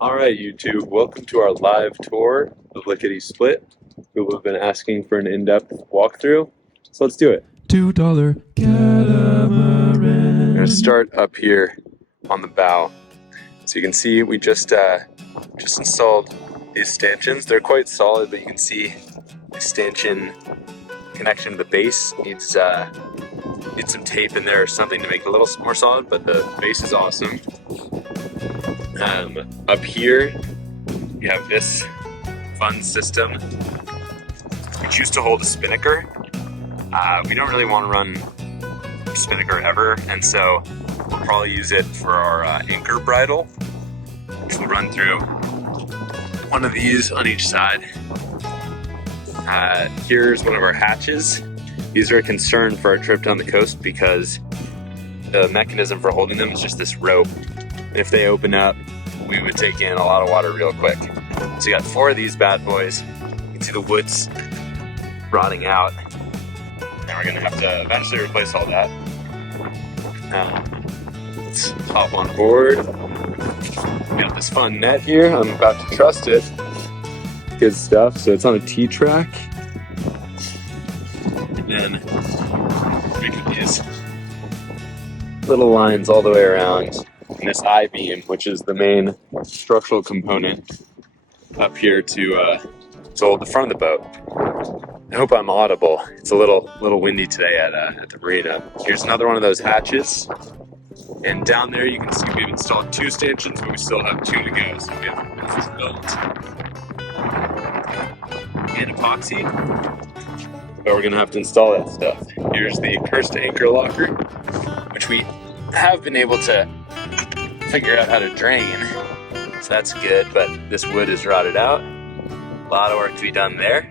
All right, YouTube, welcome to our live tour of Lickety Split. People have been asking for an in-depth walkthrough, so let's do it. $2 Catamaran. I'm going to start up here on the bow. So you can see we just installed these stanchions. They're quite solid, but you can see the stanchion connection to the base needs some tape in there or something to make it a little more solid, but the base is awesome. Up here, we have this fun system, which used to hold a spinnaker. We don't really want to run a spinnaker ever, and so we'll probably use it for our anchor bridle, which will run through one of these on each side. Here's one of our hatches. These are a concern for our trip down the coast because the mechanism for holding them is just this rope. And if they open up, we would take in a lot of water real quick. So you got 4 of these bad boys. You can see the wood's rotting out. And we're gonna have to eventually replace all that. Let's hop on board. We got this fun net here. I'm about to trust it. Good stuff. So it's on a T-track. And then we got these little lines all the way around. And this I-beam, which is the main structural component up here to hold the front of the boat. I hope I'm audible. It's a little windy today at the marina. Here's another one of those hatches. And down there you can see we've installed 2 stanchions, but we still have 2 to go. So we have this built in epoxy. But we're gonna have to install that stuff. Here's the cursed anchor locker, which we have been able to figure out how to drain. So that's good, but this wood is rotted out. A lot of work to be done there.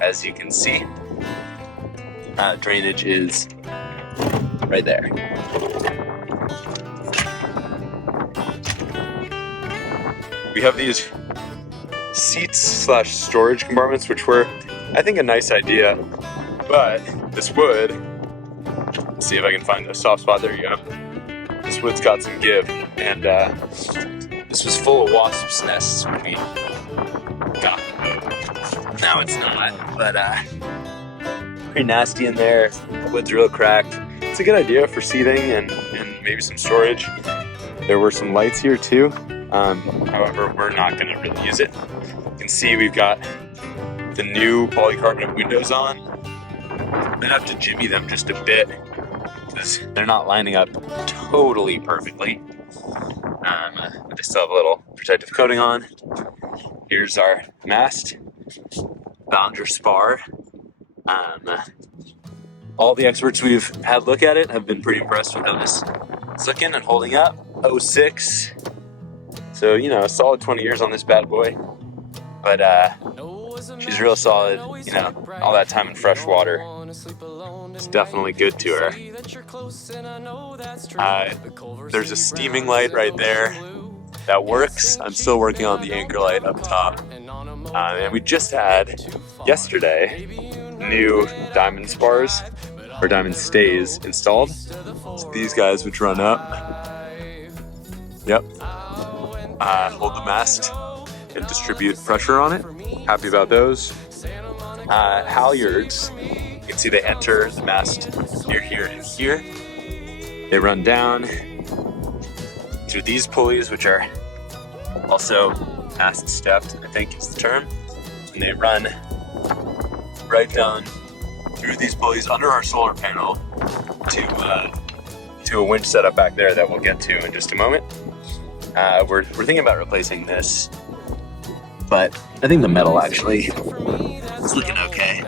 As you can see, drainage is right there. We have these seats/storage compartments, which were, I think, a nice idea, but this wood, let's see if I can find a soft spot, there you go. This wood's got some give, and this was full of wasps' nests when we got the boat. Now it's not, but pretty nasty in there. The wood's real cracked. It's a good idea for seating and maybe some storage. There were some lights here too. However, we're not going to really use it. You can see we've got the new polycarbonate windows on. I'm gonna have to jimmy them just a bit because they're not lining up totally perfectly. But they still have a little protective coating on. Here's our mast, bounder spar. All the experts we've had look at it have been pretty impressed with how this is looking and holding up. 06. So, you know, a solid 20 years on this bad boy. But she's real solid, you know, all that time in fresh water. It's definitely good to her. There's a steaming light right there that works. I'm still working on the anchor light up top. And we just had, yesterday, new diamond spars, or diamond stays installed. So these guys, which run up, yep, hold the mast and distribute pressure on it. Happy about those. Halyards, you can see they enter the mast here, and here. They run down through these pulleys, which are also mast stepped, I think is the term. And they run right down through these pulleys under our solar panel to a winch setup back there that we'll get to in just a moment. We're thinking about replacing this, but I think the metal actually is looking okay.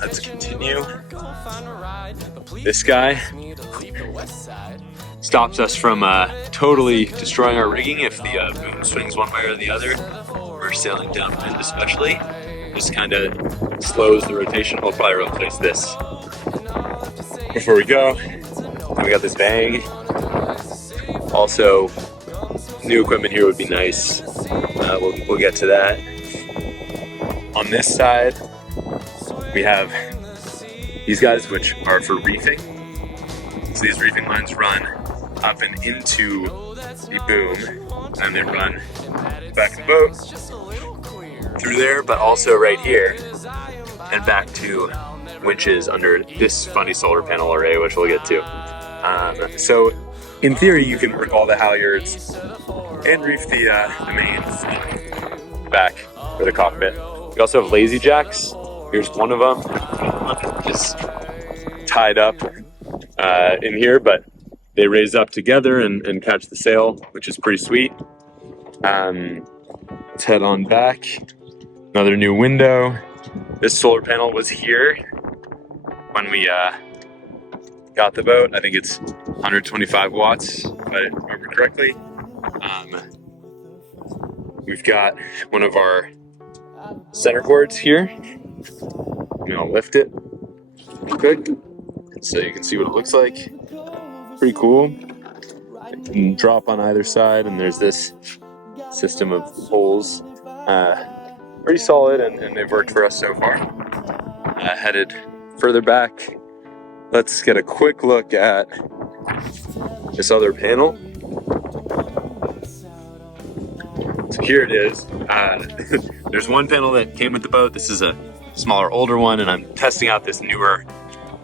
Let's continue. This guy stops us from totally destroying our rigging if the boom swings one way or the other. We're sailing downwind especially. Just kind of slows the rotation. We'll probably replace this before we go. And we got this bang. Also, new equipment here would be nice. We'll get to that. On this side, we have these guys, which are for reefing. So these reefing lines run up and into the boom, and they run back of the boat through there, but also right here, and back to winches under this funny solar panel array, which we'll get to. So in theory, you can work all the halyards and reef the mains back for the cockpit. We also have lazy jacks. Here's one of them, just tied up in here, but they raise up together and catch the sail, which is pretty sweet. Let's head on back. Another new window. This solar panel was here when we got the boat. I think it's 125 watts, if I remember correctly. We've got one of our center boards here. I'll lift it real quick so you can see what it looks like. Pretty cool. It can drop on either side, and there's this system of holes. Pretty solid, and they've worked for us so far. Headed further back, let's get a quick look at this other panel. So here it is. There's one panel that came with the boat. This is a smaller, older one, and I'm testing out this newer,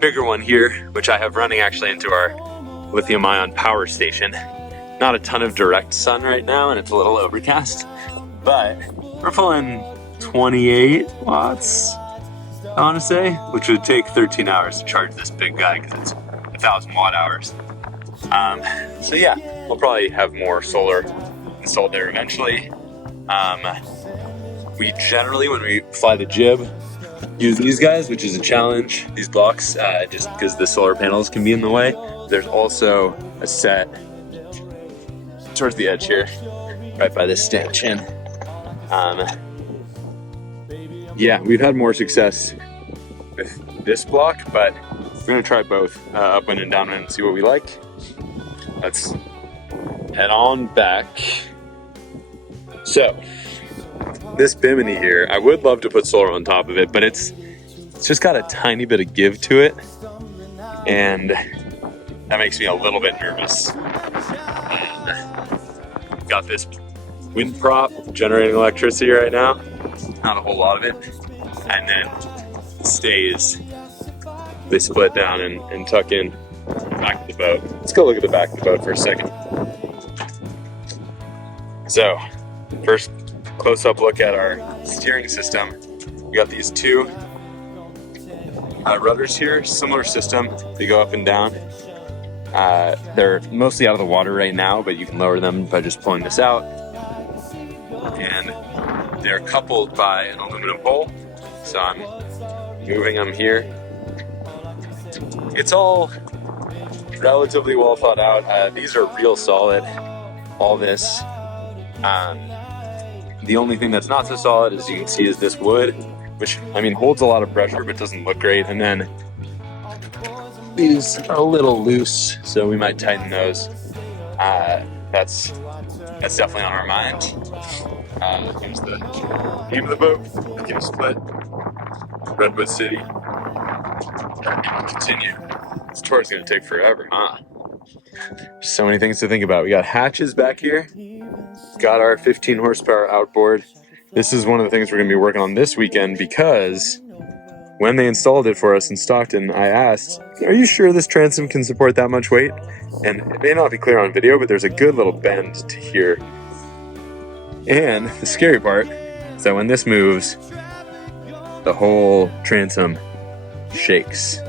bigger one here, which I have running actually into our lithium-ion power station. Not a ton of direct sun right now, and it's a little overcast, but we're pulling 28 watts, I want to say, which would take 13 hours to charge this big guy because it's 1,000 watt hours. So yeah, we'll probably have more solar installed there eventually. We generally, when we fly the jib, use these guys, which is a challenge, these blocks, just because the solar panels can be in the way. There's also a set towards the edge here, right by this stanchion. Yeah, we've had more success with this block, but we're gonna try both, upwind and downwind, and see what we like. Let's head on back. So, this bimini here, I would love to put solar on top of it, but it's just got a tiny bit of give to it, and that makes me a little bit nervous. Got this wind prop generating electricity right now, not a whole lot of it, and then stays. They split down and tuck in back of the boat. Let's go look at the back of the boat for a second. So, first close-up look at our steering system. We got these two rudders here, similar system. They go up and down. They're mostly out of the water right now, but you can lower them by just pulling this out. And they're coupled by an aluminum pole, so I'm moving them here. It's all relatively well thought out. These are real solid, all this. The only thing that's not so solid, as you can see, is this wood, which, I mean, holds a lot of pressure but doesn't look great. And then these are a little loose, so we might tighten those. That's definitely on our mind. Here's the name of the boat, Give Split, Redwood City. Continue. This tour is going to take forever, huh? So many things to think about. We got hatches back here. Got our 15 horsepower outboard. This is one of the things we're going to be working on this weekend, because when they installed it for us in Stockton, I asked, are you sure this transom can support that much weight? And it may not be clear on video, but there's a good little bend to here. And the scary part is that when this moves, the whole transom shakes.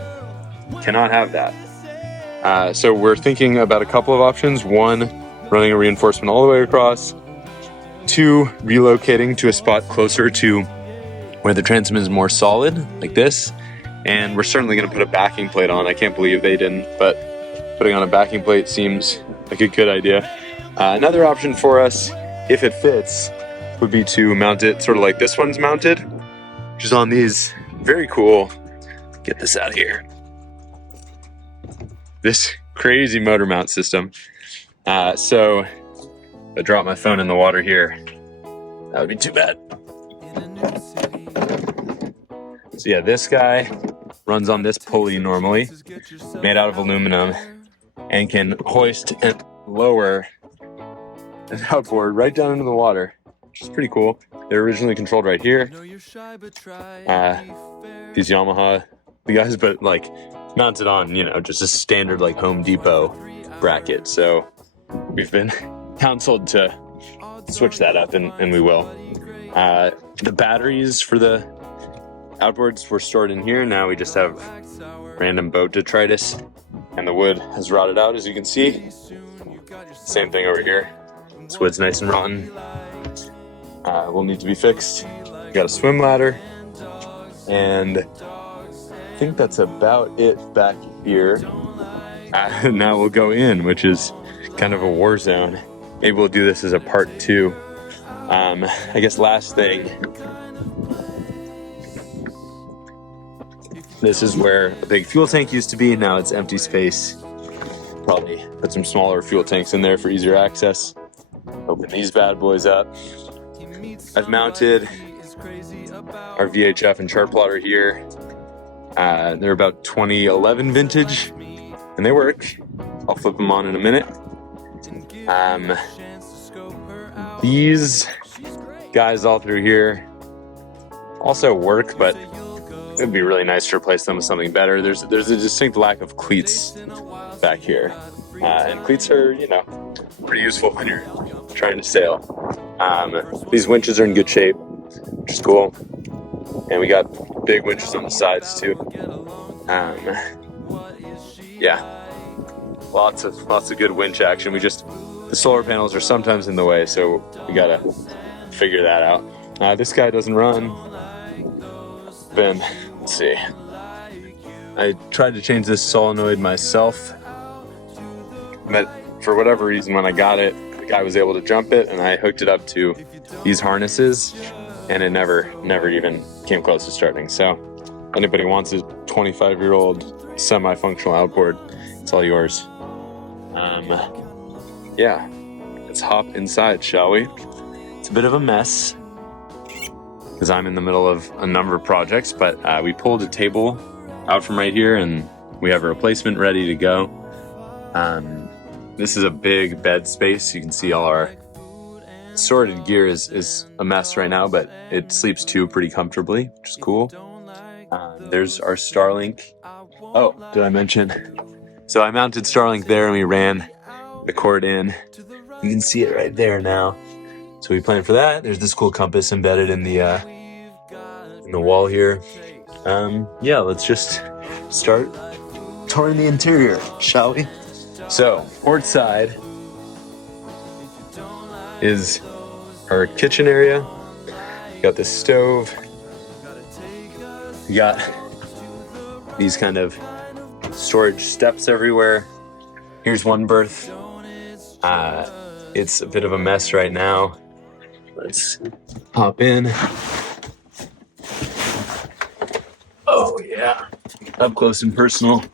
Cannot have that. So we're thinking about a couple of options. One, running a reinforcement all the way across. Two, relocating to a spot closer to where the transom is more solid, like this. And we're certainly going to put a backing plate on. I can't believe they didn't, but putting on a backing plate seems like a good idea. Another option for us, if it fits, would be to mount it sort of like this one's mounted, which is on these very cool, get this out of here, this crazy motor mount system. So if I drop my phone in the water here, that would be too bad. So yeah, this guy runs on this pulley normally, made out of aluminum, and can hoist and lower an outboard right down into the water, which is pretty cool. They're originally controlled right here. These Yamaha guys, but like mounted on, you know, just a standard like Home Depot bracket. So we've been counseled to switch that up, and we will. The batteries for the outboards were stored in here. Now we just have random boat detritus, and the wood has rotted out, as you can see. Same thing over here. This wood's nice and rotten. Will need to be fixed. We got a swim ladder, and I think that's about it back here. Now we'll go in, which is kind of a war zone. Maybe we'll do this as a part 2. I guess last thing, this is where a big fuel tank used to be. Now it's empty space. Probably put some smaller fuel tanks in there for easier access. Open these bad boys up. I've mounted our VHF and chart plotter here. They're about 2011 vintage, and they work. I'll flip them on in a minute. These guys all through here also work, but it'd be really nice to replace them with something better. There's a distinct lack of cleats back here, and cleats are, you know, pretty useful when you're trying to sail. These winches are in good shape, which is cool, and we got big winches on the sides too. Yeah, lots of good winch action. The solar panels are sometimes in the way, so we gotta figure that out. This guy doesn't run. Let's see. I tried to change this solenoid myself, but for whatever reason, when I got it, the guy was able to jump it, and I hooked it up to these harnesses, and it never even came close to starting. So, if anybody wants a 25-year-old semi-functional outboard, it's all yours. Yeah, let's hop inside, shall we? It's a bit of a mess because I'm in the middle of a number of projects, but we pulled a table out from right here, and we have a replacement ready to go. This is a big bed space. You can see all our sorted gear is a mess right now, but it sleeps 2 pretty comfortably, which is cool. There's our Starlink. Oh, did I mention? So I mounted Starlink there, and we ran the cord in. You can see it right there now. So we planned for that. There's this cool compass embedded in the wall here. Yeah, let's just start touring the interior, shall we? So, port side is our kitchen area. We got this stove. We got these kind of storage steps everywhere. Here's one berth. It's a bit of a mess right now. Let's hop in. Oh yeah, up close and personal.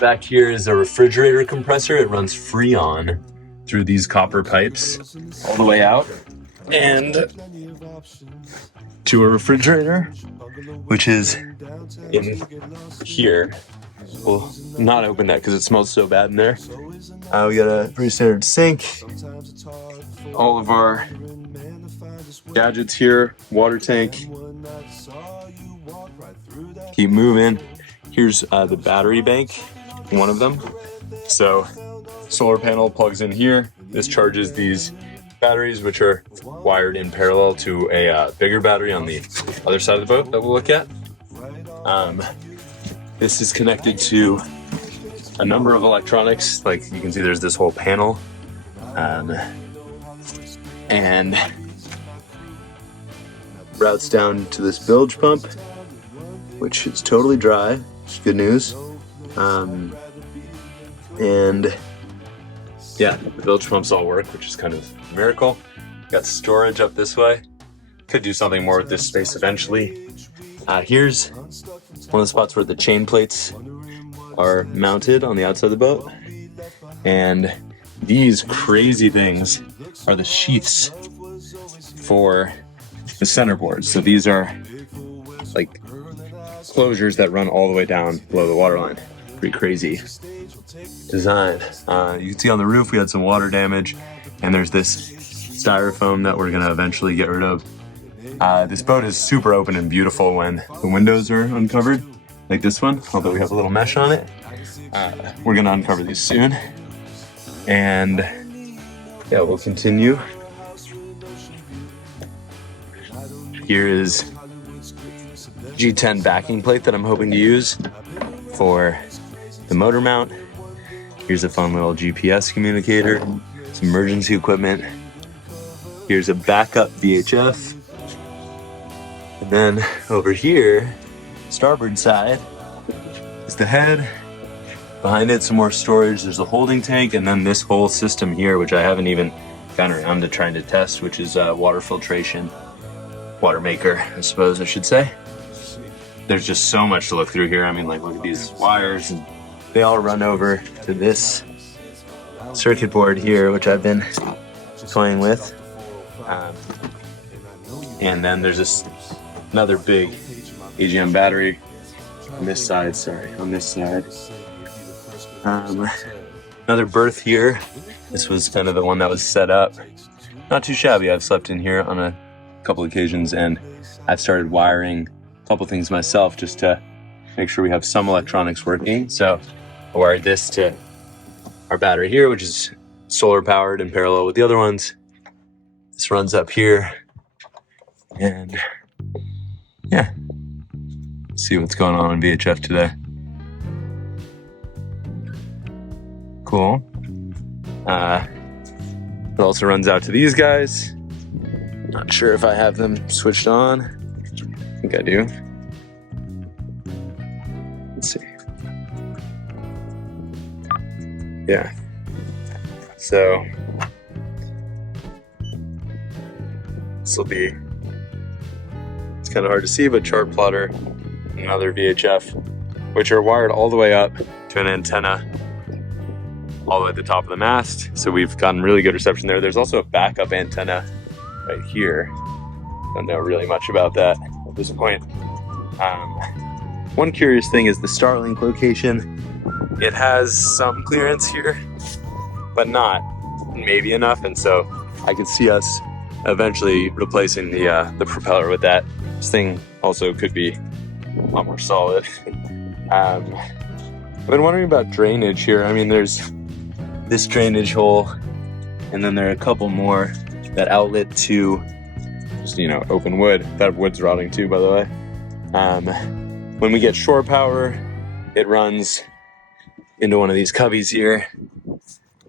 Back here is a refrigerator compressor. It runs Freon through these copper pipes all the way out and to a refrigerator, which is in here. We'll not open that because it smells so bad in there. We got a pretty standard sink. All of our gadgets here, water tank. Keep moving. Here's the battery bank, one of them. So solar panel plugs in here. This charges these batteries, which are wired in parallel to a bigger battery on the other side of the boat that we'll look at. This is connected to a number of electronics. Like you can see, there's this whole panel, and routes down to this bilge pump, which is totally dry, which is good news. And yeah, the bilge pumps all work, which is kind of a miracle. Got storage up this way. Could do something more with this space eventually. Here's one of the spots where the chain plates are mounted on the outside of the boat. And these crazy things are the sheaths for the centerboard. So these are like closures that run all the way down below the waterline. Pretty crazy. design. You can see on the roof we had some water damage, and there's this styrofoam that we're gonna eventually get rid of. This boat is super open and beautiful when the windows are uncovered, like this one, although we have a little mesh on it. We're gonna uncover these soon. And yeah, we'll continue. Here is G10 backing plate that I'm hoping to use for the motor mount. Here's a fun little GPS communicator, some emergency equipment. Here's a backup VHF. And then over here, starboard side, is the head. Behind it, some more storage. There's a holding tank, and then this whole system here, which I haven't even gotten around to trying to test, which is water filtration, water maker, I suppose I should say. There's just so much to look through here. I mean, like, look at these wires, and they all run over to this circuit board here, which I've been toying with. And then there's another big AGM battery on this side, on this side. Another berth here. This was kind of the one that was set up. Not too shabby. I've slept in here on a couple occasions, and I've started wiring a couple things myself just to make sure we have some electronics working. So I wired this to our battery here, which is solar powered in parallel with the other ones. This runs up here, and yeah, let's see what's going on in VHF today. Cool. It also runs out to these guys. Not sure if I have them switched on. I think I do. Let's see. Yeah. So this will be, it's kind of hard to see, but chart plotter, another VHF, which are wired all the way up to an antenna all the way at the top of the mast. So we've gotten really good reception there. There's also a backup antenna right here. Don't know really much about that at this point. One curious thing is the Starlink location. It has some clearance here, but not maybe enough. And so I could see us eventually replacing the propeller with that. This thing also could be a lot more solid. I've been wondering about drainage here. I mean, there's this drainage hole, and then there are a couple more that outlet to just, open wood. That wood's rotting too, by the way. When we get shore power, it runs into one of these cubbies here.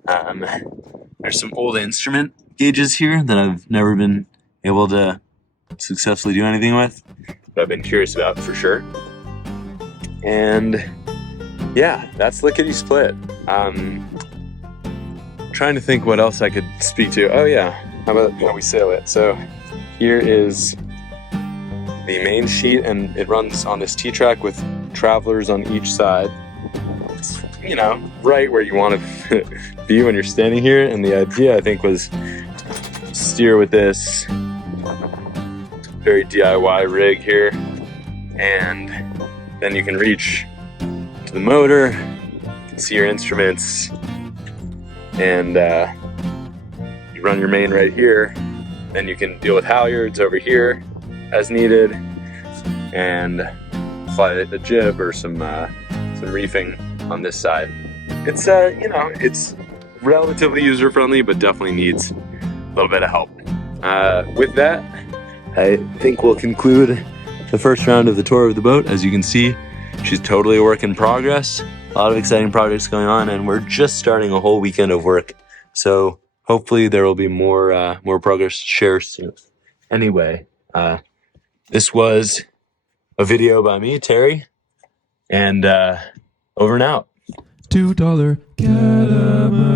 There's some old instrument gauges here that I've never been able to successfully do anything with, but I've been curious about for sure. And yeah, that's lickety split. Trying to think what else I could speak to. Oh yeah, how about how we sail it? So here is the main sheet, and it runs on this T-track with travelers on each side. It's, right where you want to be when you're standing here. And the idea, I think, was steer with this very DIY rig here, and then you can reach to the motor, you can see your instruments, and you run your main right here. Then you can deal with halyards over here as needed, and fly the jib or some reefing on this side. It's it's relatively user friendly, but definitely needs a little bit of help. With that, I think we'll conclude the first round of the tour of the boat. As you can see, she's totally a work in progress. A lot of exciting projects going on, and we're just starting a whole weekend of work. So hopefully there will be more progress to share soon. Anyway, this was a video by me, Terry, and over and out. $2 Catamaran.